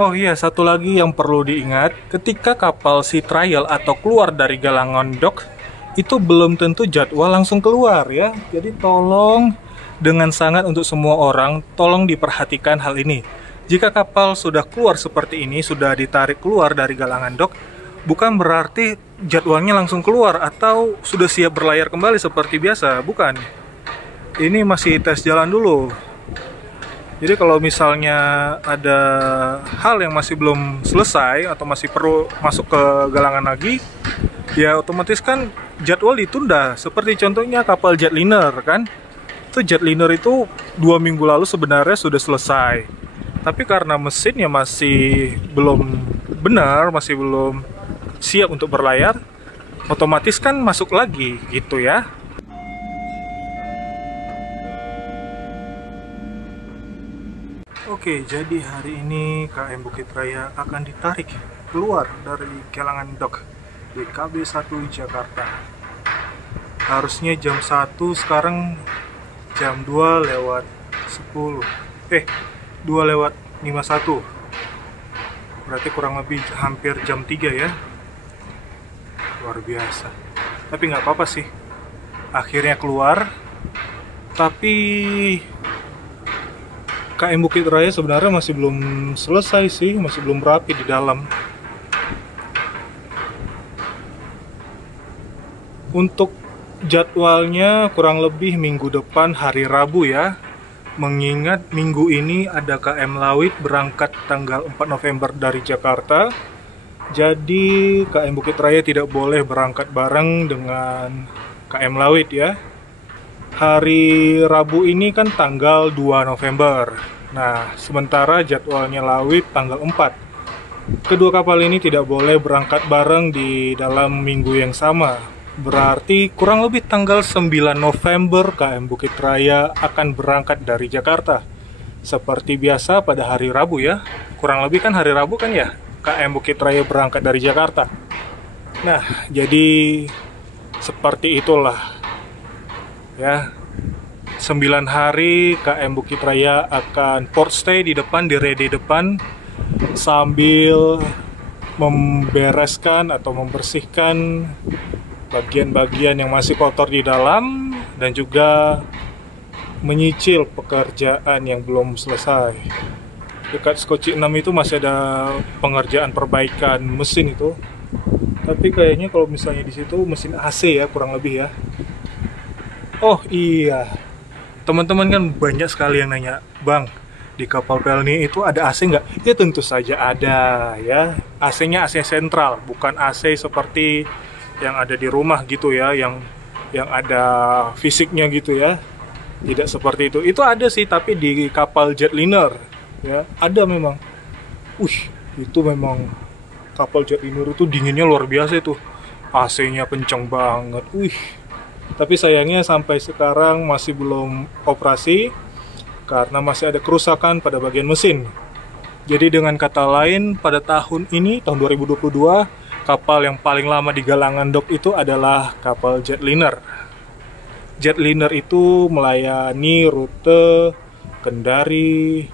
Oh iya, satu lagi yang perlu diingat, ketika kapal Sea Trial atau keluar dari galangan dock, itu belum tentu jadwal langsung keluar ya. Jadi tolong dengan sangat untuk semua orang, tolong diperhatikan hal ini. Jika kapal sudah keluar seperti ini, sudah ditarik keluar dari galangan dock, bukan berarti jadwalnya langsung keluar atau sudah siap berlayar kembali seperti biasa, bukan. Ini masih tes jalan dulu. Jadi kalau misalnya ada hal yang masih belum selesai atau masih perlu masuk ke galangan lagi, ya otomatis kan jadwal ditunda. Seperti contohnya kapal jetliner kan, itu jetliner itu 2 minggu lalu sebenarnya sudah selesai. Tapi karena mesinnya masih belum benar, masih belum siap untuk berlayar, otomatis kan masuk lagi gitu ya. Oke, jadi hari ini KM Bukit Raya akan ditarik keluar dari galangan dock di KB1 Jakarta. Harusnya jam 1, sekarang jam 2 lewat 10. 2 lewat 51. Berarti kurang lebih hampir jam 3 ya. Luar biasa. Tapi nggak apa-apa sih. Akhirnya keluar. Tapi KM Bukit Raya sebenarnya masih belum selesai sih, masih belum rapi di dalam. Untuk jadwalnya kurang lebih minggu depan hari Rabu ya. Mengingat minggu ini ada KM Lawit berangkat tanggal 4 November dari Jakarta. Jadi KM Bukit Raya tidak boleh berangkat bareng dengan KM Lawit ya. Hari Rabu ini kan tanggal 2 November. Nah, sementara jadwalnya Lawit tanggal 4. Kedua kapal ini tidak boleh berangkat bareng di dalam minggu yang sama. Berarti kurang lebih tanggal 9 November KM Bukit Raya akan berangkat dari Jakarta. Seperti biasa pada hari Rabu ya. Kurang lebih kan hari Rabu kan ya KM Bukit Raya berangkat dari Jakarta. Nah, jadi seperti itulah ya. 9 hari KM Bukit Raya akan port stay di depan, di ready depan, sambil membereskan atau membersihkan bagian-bagian yang masih kotor di dalam dan juga menyicil pekerjaan yang belum selesai. Dekat Skoci 6 itu masih ada pengerjaan perbaikan mesin itu. Tapi kayaknya kalau misalnya di situ mesin AC ya kurang lebih ya. Oh iya, teman-teman kan banyak sekali yang nanya, Bang, di kapal Pelni itu ada AC nggak? Ya tentu saja ada ya. AC-nya AC sentral, bukan AC seperti yang ada di rumah gitu ya, yang ada fisiknya gitu ya. Tidak seperti itu. Itu ada sih, tapi di kapal jetliner ya ada memang. Itu memang kapal jetliner itu dinginnya luar biasa itu. AC-nya kenceng banget. Tapi sayangnya sampai sekarang masih belum operasi karena masih ada kerusakan pada bagian mesin. Jadi dengan kata lain, pada tahun ini, tahun 2022, kapal yang paling lama di galangan dock itu adalah kapal jetliner. Jetliner itu melayani rute Kendari,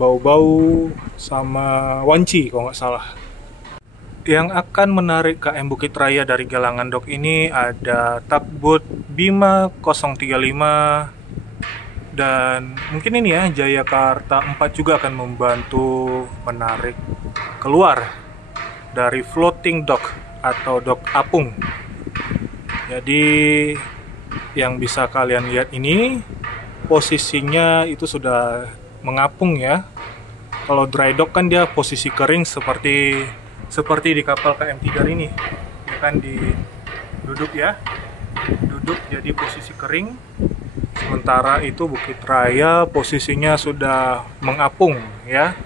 Bau-Bau, sama Wanci kalau nggak salah. Yang akan menarik KM Bukit Raya dari galangan dock ini ada tugboat Bima 035 dan mungkin ini ya Jayakarta 4 juga akan membantu menarik keluar dari floating dock atau dock apung. Jadi yang bisa kalian lihat ini posisinya itu sudah mengapung ya. Kalau dry dock kan dia posisi kering seperti di kapal KM3 ini, ya kan, duduk ya, duduk jadi posisi kering. Sementara itu Bukit Raya posisinya sudah mengapung ya.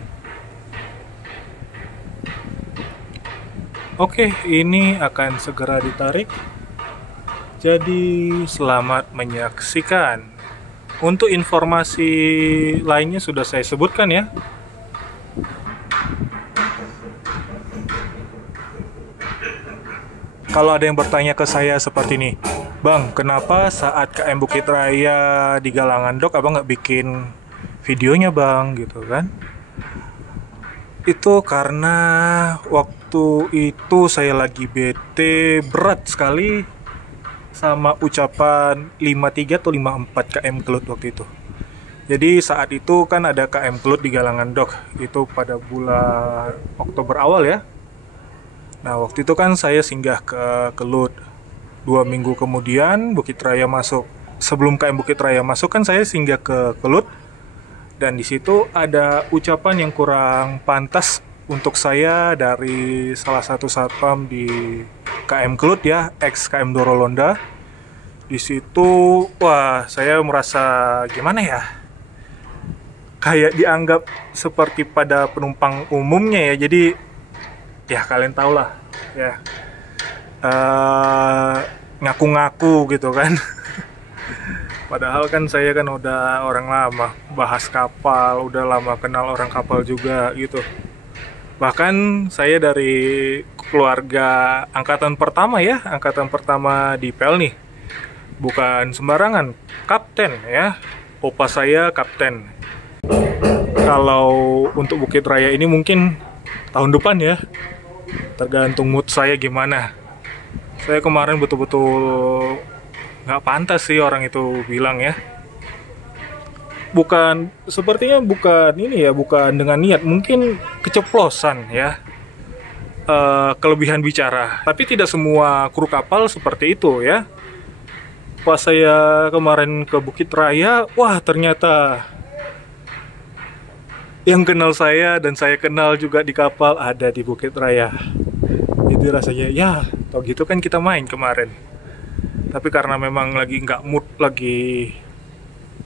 Oke, ini akan segera ditarik. Jadi selamat menyaksikan. Untuk informasi lainnya sudah saya sebutkan ya. Kalau ada yang bertanya ke saya seperti ini, Bang, kenapa saat KM Bukit Raya di galangan dock Abang nggak bikin videonya Bang, gitu kan? Itu karena waktu itu saya lagi bete berat sekali sama ucapan 53 atau 54 KM Kelut waktu itu. Jadi saat itu kan ada KM Kelut di Galangan Dock, itu pada bulan Oktober awal ya. Nah waktu itu kan saya singgah ke Kelut. 2 minggu kemudian Bukit Raya masuk. Sebelum KM Bukit Raya masuk kan saya singgah ke Kelut. Dan di situ ada ucapan yang kurang pantas untuk saya dari salah satu satpam di KM Kelut ya, ex KM Dorolonda. Di situ, wah saya merasa gimana ya? Kayak dianggap seperti pada penumpang umumnya ya. Jadi ya kalian tau lah ya. Ngaku-ngaku gitu kan. Padahal kan saya kan udah orang lama bahas kapal, udah lama kenal orang kapal juga gitu. Bahkan saya dari keluarga angkatan pertama ya, angkatan pertama di PEL nih. Bukan sembarangan, kapten ya. Opa saya kapten. Kalau untuk Bukit Raya ini mungkin tahun depan ya. Tergantung mood saya gimana. Saya kemarin betul-betul nggak pantas sih orang itu bilang ya. Sepertinya bukan ini ya, bukan dengan niat, mungkin keceplosan ya, kelebihan bicara. Tapi tidak semua kru kapal seperti itu ya. Pas saya kemarin ke Bukit Raya, wah ternyata yang kenal saya dan saya kenal juga di kapal ada di Bukit Raya. Itu rasanya ya, tau gitu kan kita main kemarin. Tapi karena memang lagi nggak mood, lagi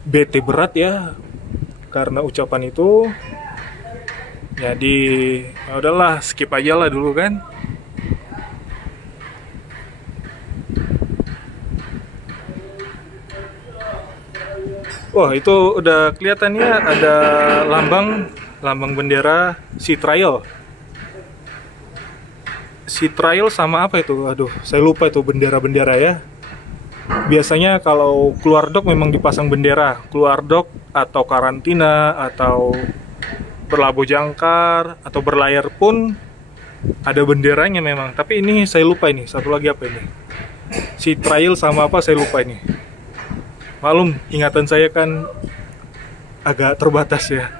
bete berat ya karena ucapan itu, jadi ya udahlah skip aja lah dulu kan. Wah itu udah kelihatannya ada lambang bendera Sea Trial. Sea Trial sama apa itu? Aduh saya lupa itu bendera-bendera ya. Biasanya kalau keluar dok memang dipasang bendera, keluar dok atau karantina atau berlabuh jangkar atau berlayar pun ada benderanya memang. Tapi ini saya lupa, ini satu lagi apa ini, si trial sama apa saya lupa ini. Malum ingatan saya kan agak terbatas ya.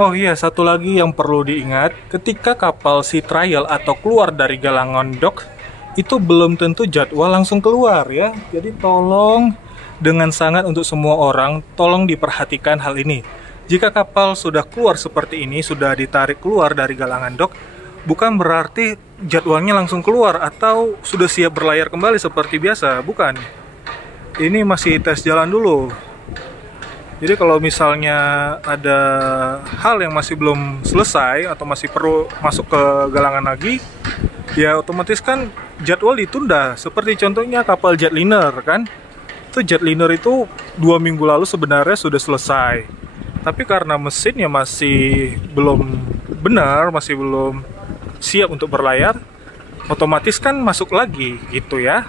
Oh iya, satu lagi yang perlu diingat, ketika kapal Sea Trial atau keluar dari Galangan Dock, itu belum tentu jadwal langsung keluar ya. Jadi tolong dengan sangat untuk semua orang, tolong diperhatikan hal ini. Jika kapal sudah keluar seperti ini, sudah ditarik keluar dari Galangan Dock, bukan berarti jadwalnya langsung keluar atau sudah siap berlayar kembali seperti biasa, bukan. Ini masih tes jalan dulu. Jadi kalau misalnya ada hal yang masih belum selesai atau masih perlu masuk ke galangan lagi, ya otomatis kan jadwal ditunda. Seperti contohnya kapal jetliner kan, itu jetliner itu 2 minggu lalu sebenarnya sudah selesai. Tapi karena mesinnya masih belum benar, masih belum siap untuk berlayar, otomatis kan masuk lagi gitu ya.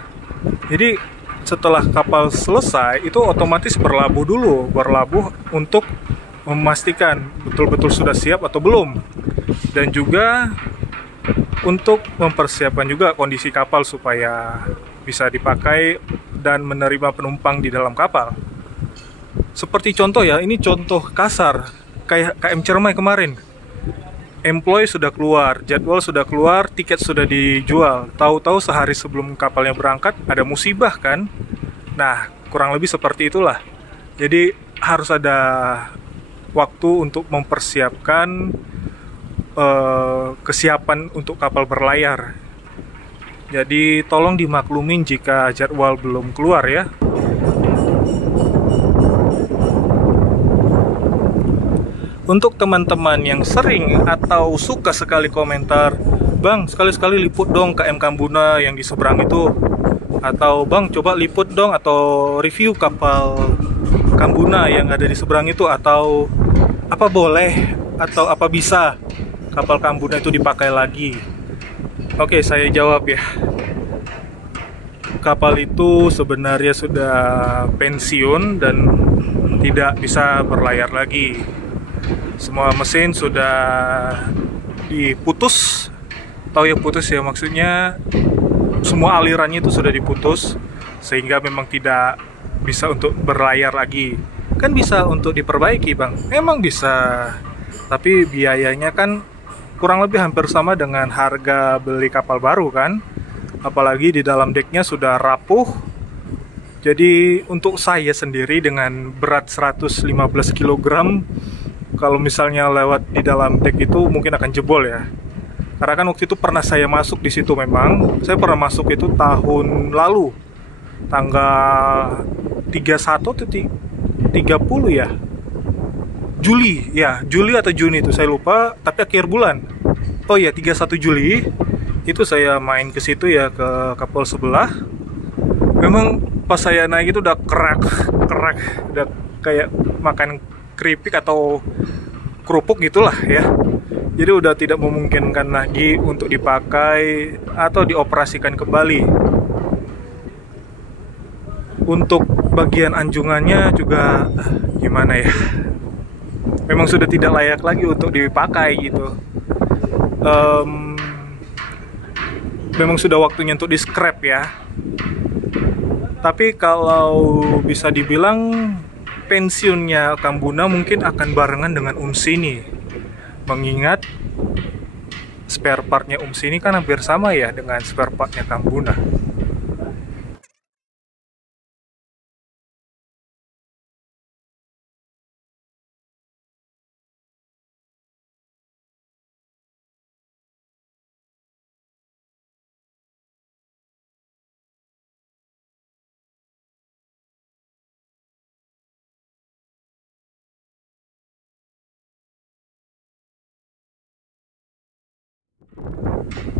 Jadi setelah kapal selesai itu otomatis berlabuh dulu, berlabuh untuk memastikan betul-betul sudah siap atau belum, dan juga untuk mempersiapkan juga kondisi kapal supaya bisa dipakai dan menerima penumpang di dalam kapal. Seperti contoh ya, ini contoh kasar kayak KM Cermai kemarin. employee sudah keluar, jadwal sudah keluar, tiket sudah dijual. Tahu-tahu sehari sebelum kapalnya berangkat ada musibah kan? Nah, kurang lebih seperti itulah. Jadi harus ada waktu untuk mempersiapkan kesiapan untuk kapal berlayar. Jadi tolong dimaklumin jika jadwal belum keluar ya. Untuk teman-teman yang sering atau suka sekali komentar, "Bang, sekali-sekali liput dong KM Kambuna yang di seberang itu." Atau, "Bang, coba liput dong atau review kapal Kambuna yang ada di seberang itu." Atau, "Apa boleh atau apa bisa kapal Kambuna itu dipakai lagi?" Oke, saya jawab ya. Kapal itu sebenarnya sudah pensiun dan tidak bisa berlayar lagi. Semua mesin sudah diputus. Tahu ya putus ya, maksudnya semua alirannya itu sudah diputus, sehingga memang tidak bisa untuk berlayar lagi. Kan bisa untuk diperbaiki, Bang. Memang bisa. Tapi biayanya kan kurang lebih hampir sama dengan harga beli kapal baru kan. Apalagi di dalam deknya sudah rapuh. Jadi untuk saya sendiri dengan berat 115 kg, kalau misalnya lewat di dalam dek itu mungkin akan jebol ya. Karena kan waktu itu pernah saya masuk di situ memang. Saya pernah masuk itu tahun lalu. Tanggal 31 atau 30 ya. Juli atau Juni itu saya lupa, tapi akhir bulan. Oh ya, 31 Juli itu saya main ke situ ya, ke kapal sebelah. Memang pas saya naik itu udah kerak, udah kayak makan keripik atau kerupuk gitulah ya. Jadi udah tidak memungkinkan lagi untuk dipakai atau dioperasikan kembali. Untuk bagian anjungannya juga gimana ya, memang sudah tidak layak lagi untuk dipakai gitu. Memang sudah waktunya untuk di-scrap ya. Tapi kalau bisa dibilang pensiunnya Kambuna mungkin akan barengan dengan Umsini. Mengingat spare partnya Umsini kan hampir sama ya dengan spare partnya Kambuna.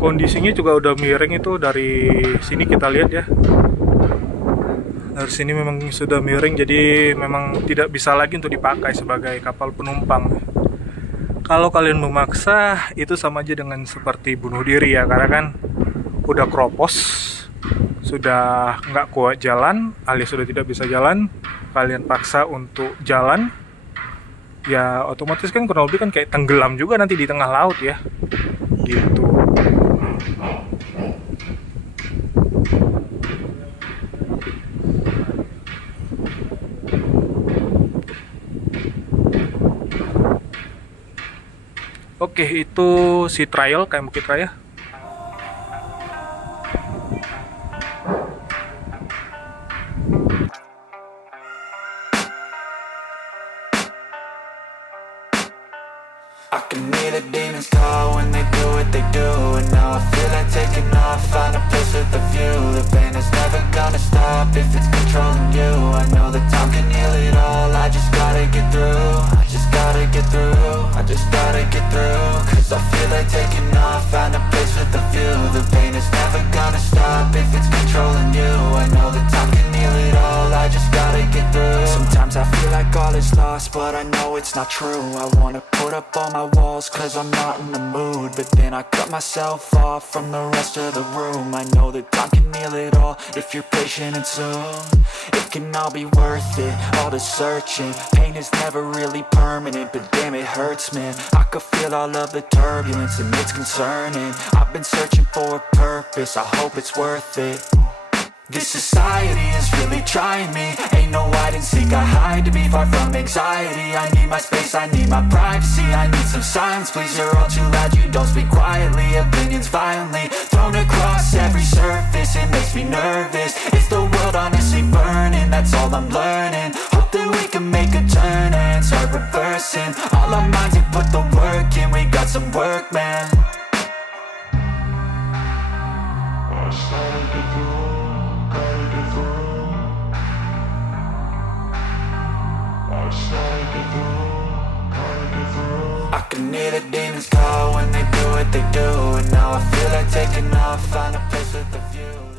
Kondisinya juga udah miring itu dari sini kita lihat ya. Dari sini memang sudah miring, jadi memang tidak bisa lagi untuk dipakai sebagai kapal penumpang. Kalau kalian memaksa, itu sama aja dengan seperti bunuh diri ya, karena kan udah kropos, sudah nggak kuat jalan, alias sudah tidak bisa jalan, kalian paksa untuk jalan, ya otomatis kan kurang lebih kan kayak tenggelam juga nanti di tengah laut ya, gitu. Oke, itu si trial kayak Bukit Raya. I can hear the demons call when they do what they do. And now I feel like taking off, find a place with a view. The pain is never gonna stop if it's controlling you. I know that time can heal it all, I just gotta get through. I just gotta get through, I just gotta get through. Cause I feel like taking off, find a place with a view. The pain is never gonna stop if it's controlling you. I know that time can heal it all, I just gotta get through. Sometimes I feel like all is lost, but I know it's not true. I wanna put up all my walls cause I'm not in the mood, but then I cut myself off from the rest of the room. I know that time can heal it all if you're patient and soon. It can all be worth it, all the searching. Pain is never really permanent, but damn it hurts, man. I could feel all of the turbulence and it's concerning. I've been searching for a purpose, I hope it's worth it. This society is really trying me. Ain't no hide and seek, I hide to be far from anxiety. I need my space, I need my privacy. I need some silence, please, you're all too loud. You don't speak quietly, opinions violently thrown across every surface. It makes me nervous. Is the world honestly burning? That's all I'm learning. Hope that we can make a turn and start reversing all our minds and put the work in. We got some work, man. I can hear the demons call when they do what they do, and now I feel like taking off, find a place with a view.